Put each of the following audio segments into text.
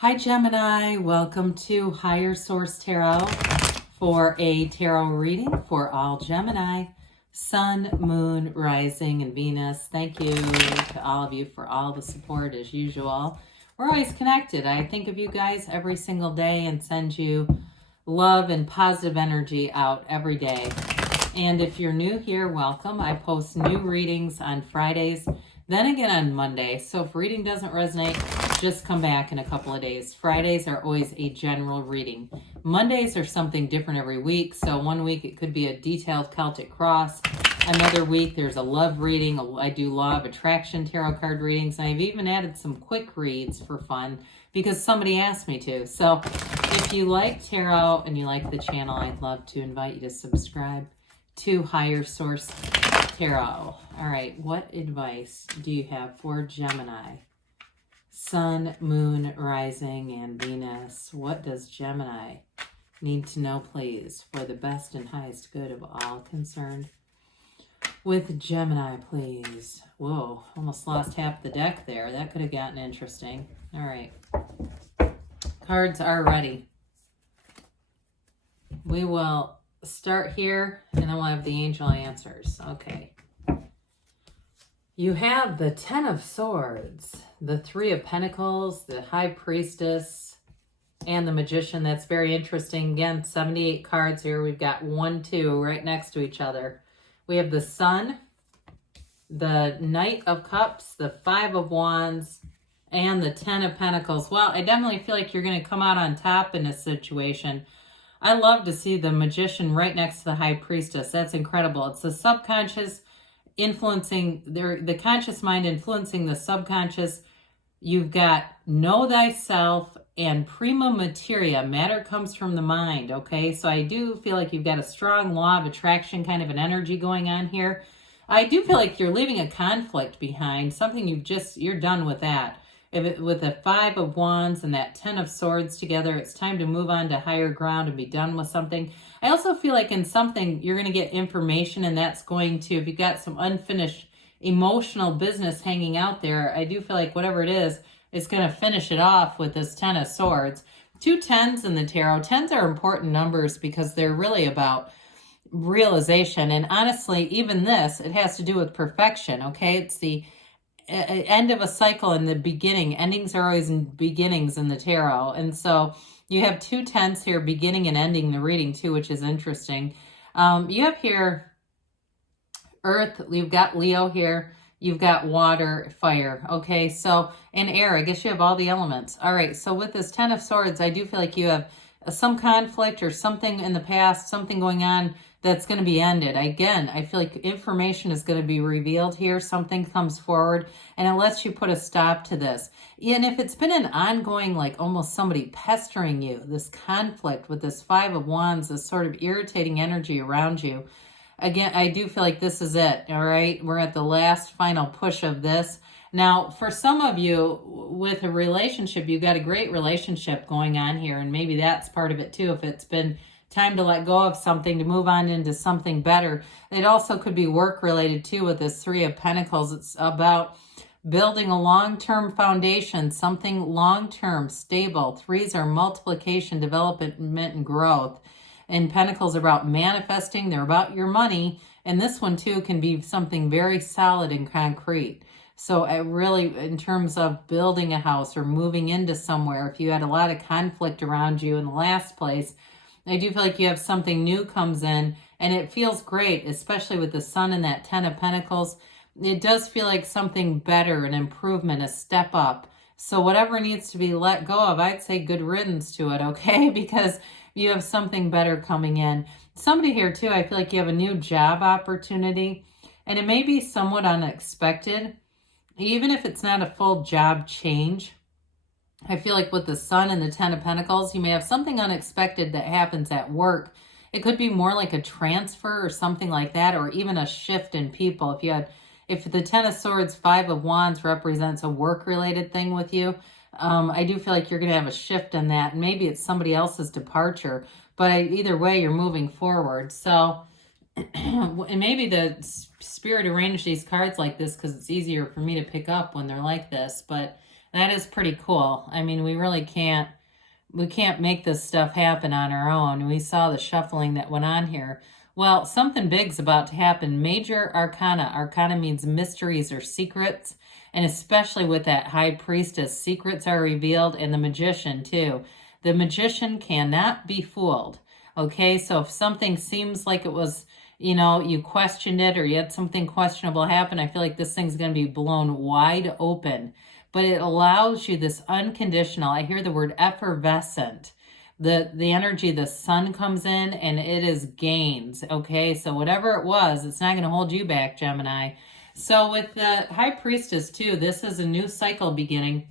Hi Gemini, welcome to Higher Source Tarot for a tarot reading for all Gemini, Sun, Moon, Rising, and Venus. Thank you to all of you for all the support as usual. We're always connected. I think of you guys every single day and send you love and positive energy out every day. And if you're new here, welcome. I post new readings on Fridays, then again on Monday. So if reading doesn't resonate, just come back in a couple of days. Fridays are always a general reading. Mondays are something different every week. So one week it could be a detailed Celtic cross. Another week there's a love reading. I do law of attraction tarot card readings. And I've even added some quick reads for fun because somebody asked me to. So if you like tarot and you like the channel, I'd love to invite you to subscribe to Higher Source Tarot. All right, what advice do you have for Gemini? Sun, Moon, Rising, and Venus. What does Gemini need to know, please, for the best and highest good of all concerned? With Gemini, please. Whoa, almost lost half the deck there. That could have gotten interesting. All right. Cards are ready. We will start here, and then we'll have the angel answers. Okay. You have the Ten of Swords, the Three of Pentacles, the High Priestess, and the Magician. That's very interesting. Again, 78 cards here. We've got 1, 2 right next to each other. We have the Sun, the Knight of Cups, the Five of Wands, and the Ten of Pentacles. Well, I definitely feel like you're going to come out on top in this situation. I love to see the Magician right next to the High Priestess. That's incredible. It's the subconscious influencing, the conscious mind influencing the subconscious. You've got know thyself and prima materia. Matter comes from the mind, okay? So I do feel like you've got a strong law of attraction kind of an energy going on here. I do feel like you're leaving a conflict behind, something you're done with that. With the Five of Wands and that Ten of Swords together, it's time to move on to higher ground and be done with something. I also feel like in something, you're going to get information, and that's going to, if you've got some unfinished emotional business hanging out there, I do feel like whatever it is, it's going to finish it off with this Ten of Swords. 2 tens in the tarot. Tens are important numbers because they're really about realization. And honestly, even this, it has to do with perfection, okay? It's the end of a cycle in the beginning. Endings are always in beginnings in the tarot. And so you have 2 tens here, beginning and ending the reading too, which is interesting. You have here Earth, you've got Leo here, you've got water, fire. Okay, so, and air, I guess you have all the elements. All right, so with this Ten of Swords, I do feel like you have some conflict or something in the past, something going on that's going to be ended. Again, I feel like information is going to be revealed here. Something comes forward and it lets you put a stop to this. And if it's been an ongoing, like almost somebody pestering you, this conflict with this Five of Wands, this sort of irritating energy around you, again, I do feel like this is it. All right. We're at the last final push of this. Now, for some of you with a relationship, you've got a great relationship going on here. And maybe that's part of it too. If it's been time to let go of something to move on into something better. It also could be work related too with this Three of Pentacles. It's about building a long-term foundation, something long-term, stable. Threes are multiplication, development, and growth. And Pentacles are about manifesting. They're about your money. And this one too can be something very solid and concrete. So really, in terms of building a house or moving into somewhere, if you had a lot of conflict around you in the last place, I do feel like you have something new comes in and it feels great, especially with the Sun and that Ten of Pentacles. It does feel like something better, an improvement, a step up. So whatever needs to be let go of, I'd say good riddance to it, okay? Because you have something better coming in. Somebody here too, I feel like you have a new job opportunity and it may be somewhat unexpected, even if it's not a full job change. I feel like with the Sun and the Ten of Pentacles, you may have something unexpected that happens at work. It could be more like a transfer or something like that, or even a shift in people. If the Ten of Swords, Five of Wands represents a work-related thing with you, I do feel like you're going to have a shift in that. And maybe it's somebody else's departure, but either way, you're moving forward. So, and maybe the Spirit arranged these cards like this because it's easier for me to pick up when they're like this, but That is pretty cool. I mean, we can't make this stuff happen on our own. We saw the shuffling that went on here. Well, something big's about to happen. Major Arcana. Arcana means mysteries or secrets. And especially with that High Priestess, secrets are revealed, and the Magician too. The Magician cannot be fooled. Okay, so if something seems like it was, you questioned it or you had something questionable happen, I feel like this thing's going to be blown wide open. But it allows you this unconditional, I hear the word effervescent, the energy, the sun comes in and it is gains. Okay, so whatever it was, it's not going to hold you back, Gemini. So with the High Priestess too, this is a new cycle beginning.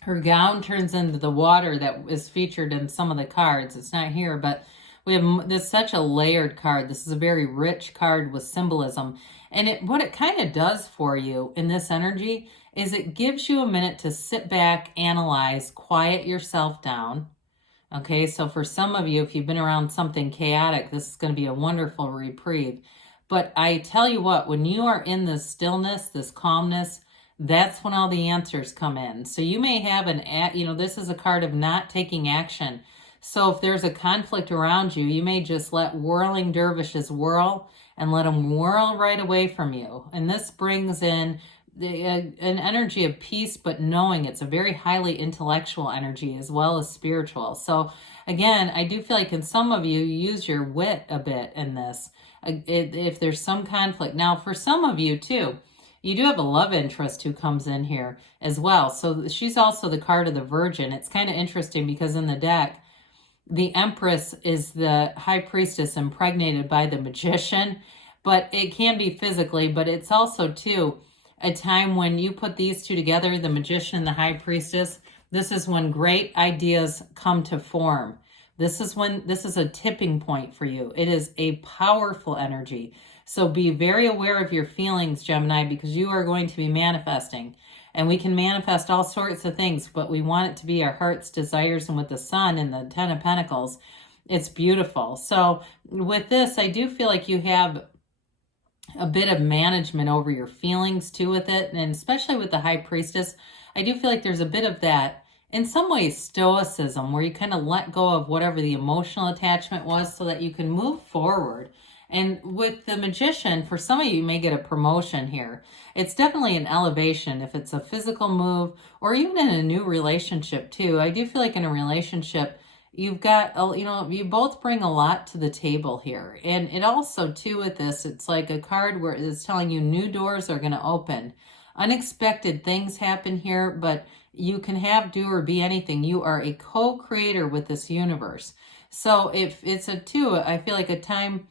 Her gown turns into the water that is featured in some of the cards. It's not here, but we have this such a layered card. This is a very rich card with symbolism. And what it kind of does for you in this energy is it gives you a minute to sit back, analyze, quiet yourself down. Okay, so for some of you, if you've been around something chaotic, this is going to be a wonderful reprieve. But I tell you what, when you are in this stillness, this calmness, that's when all the answers come in. So you may have this is a card of not taking action. So if there's a conflict around you, you may just let whirling dervishes whirl and let them whirl right away from you. And this brings in an energy of peace, but knowing it's a very highly intellectual energy as well as spiritual. So again, I do feel like in some of you use your wit a bit in this. If there's some conflict. Now, for some of you too, you do have a love interest who comes in here as well. So she's also the card of the Virgin. It's kind of interesting because in the deck, the Empress is the High Priestess impregnated by the Magician, but it can be physically, but it's also too a time when you put these two together, the Magician and the High Priestess. This is when great ideas come to form. This is a tipping point for you. It is a powerful energy. So be very aware of your feelings, Gemini, because you are going to be manifesting. And we can manifest all sorts of things, but we want it to be our heart's desires. And with the Sun and the Ten of Pentacles, it's beautiful. So with this, I do feel like you have a bit of management over your feelings too with it. And especially with the High Priestess, I do feel like there's a bit of that, in some ways, stoicism, where you kind of let go of whatever the emotional attachment was so that you can move forward. And with the Magician, for some of you, you may get a promotion here. It's definitely an elevation if it's a physical move or even in a new relationship too. I do feel like in a relationship, you've got, you both bring a lot to the table here. And it also too with this, it's like a card where it's telling you new doors are going to open. Unexpected things happen here, but you can have, do, or be anything. You are a co-creator with this universe. So if it's I feel like a time,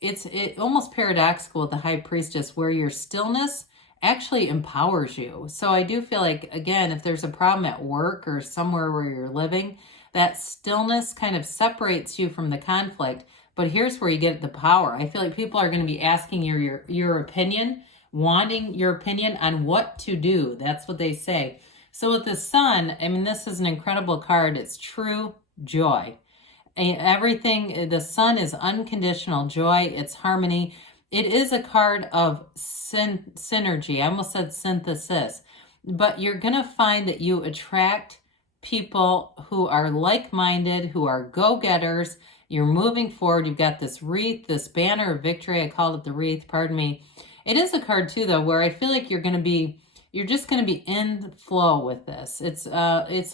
it's almost paradoxical with the High Priestess where your stillness actually empowers you. So I do feel like, again, if there's a problem at work or somewhere where you're living, that stillness kind of separates you from the conflict. But here's where you get the power. I feel like people are going to be asking your opinion, wanting your opinion on what to do. That's what they say. So with the Sun, I mean, this is an incredible card. It's true joy. Everything, the Sun is unconditional joy. It's harmony. It is a card of synergy. I almost said synthesis. But you're going to find that you attract people who are like-minded, who are go-getters. You're moving forward. You've got this wreath, this banner of victory. I called it the wreath, pardon me. It is a card too, though, where I feel like you're just going to be in flow with this. It's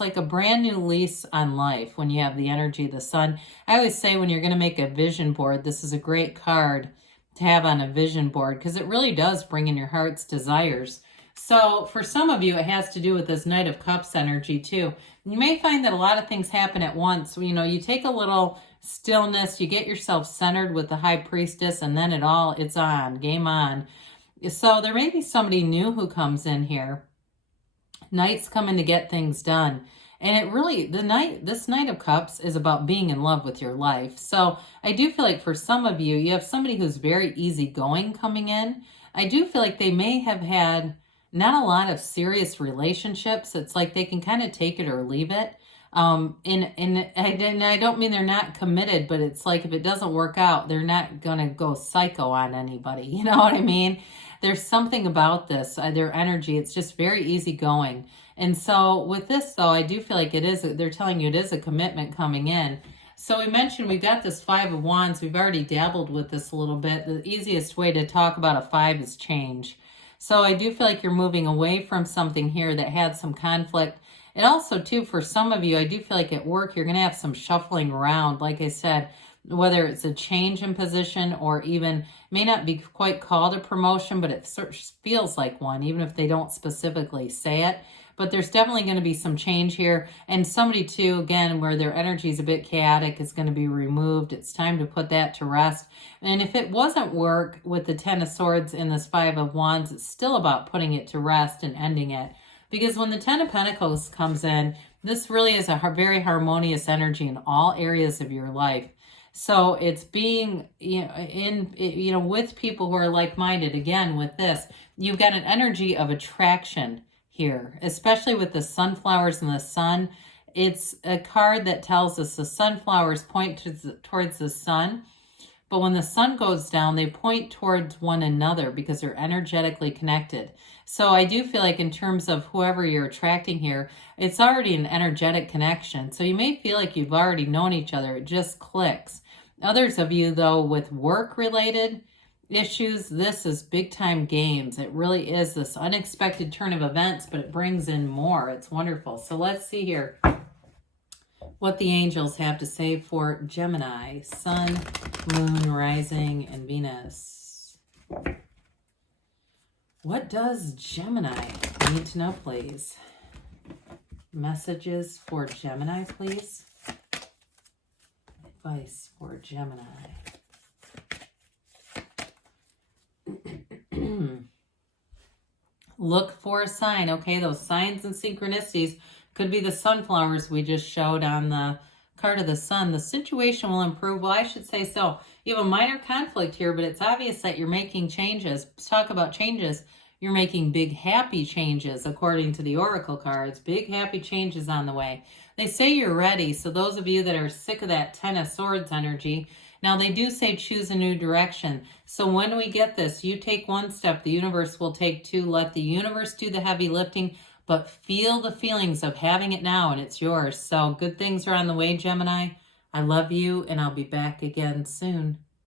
like a brand new lease on life when you have the energy of the Sun. I always say when you're going to make a vision board, this is a great card to have on a vision board because it really does bring in your heart's desires. So for some of you, it has to do with this Knight of Cups energy too. You may find that a lot of things happen at once. You take a little stillness, you get yourself centered with the High Priestess, and then it's on, game on. So there may be somebody new who comes in here. Knight's coming to get things done. And it really, this Knight of Cups is about being in love with your life. So I do feel like for some of you, you have somebody who's very easygoing coming in. I do feel like they may have had not a lot of serious relationships. It's like they can kind of take it or leave it. And I don't mean they're not committed, but it's like if it doesn't work out, they're not going to go psycho on anybody. You know what I mean? There's something about this, their energy. It's just very easygoing. And so with this, though, I do feel like they're telling you it is a commitment coming in. So we mentioned we've got this Five of Wands. We've already dabbled with this a little bit. The easiest way to talk about a five is change. So I do feel like you're moving away from something here that had some conflict. And also, too, for some of you, I do feel like at work, you're going to have some shuffling around. Like I said, whether it's a change in position or even may not be quite called a promotion, but it feels like one, even if they don't specifically say it. But there's definitely going to be some change here. And somebody, too, again, where their energy is a bit chaotic is going to be removed. It's time to put that to rest. And if it wasn't work with the Ten of Swords and this Five of Wands, it's still about putting it to rest and ending it. Because when the Ten of Pentacles comes in, this really is a very harmonious energy in all areas of your life. So it's being, with people who are like-minded. Again, with this, you've got an energy of attraction here, especially with the sunflowers and the sun. It's a card that tells us the sunflowers point towards the sun, but when the sun goes down, they point towards one another because they're energetically connected. So I do feel like in terms of whoever you're attracting here, it's already an energetic connection. So you may feel like you've already known each other. It just clicks. Others of you, though, with work-related issues, this is big-time games. It really is this unexpected turn of events, but it brings in more. It's wonderful. So let's see here what the angels have to say for Gemini, Sun, Moon, Rising, and Venus. What does Gemini need to know, please? Messages for Gemini, please. Advice for Gemini. Look for a sign. Okay, those signs and synchronicities could be the sunflowers we just showed on the card of the sun. The situation will improve. Well, I should say so. You have a minor conflict here, but it's obvious that you're making changes. Let's talk about changes. You're making big, happy changes, according to the Oracle cards. Big, happy changes on the way. They say you're ready. So those of you that are sick of that Ten of Swords energy, now they do say choose a new direction. So when we get this, you take one step, the universe will take two. Let the universe do the heavy lifting, but feel the feelings of having it now, and it's yours. So good things are on the way, Gemini. I love you, and I'll be back again soon.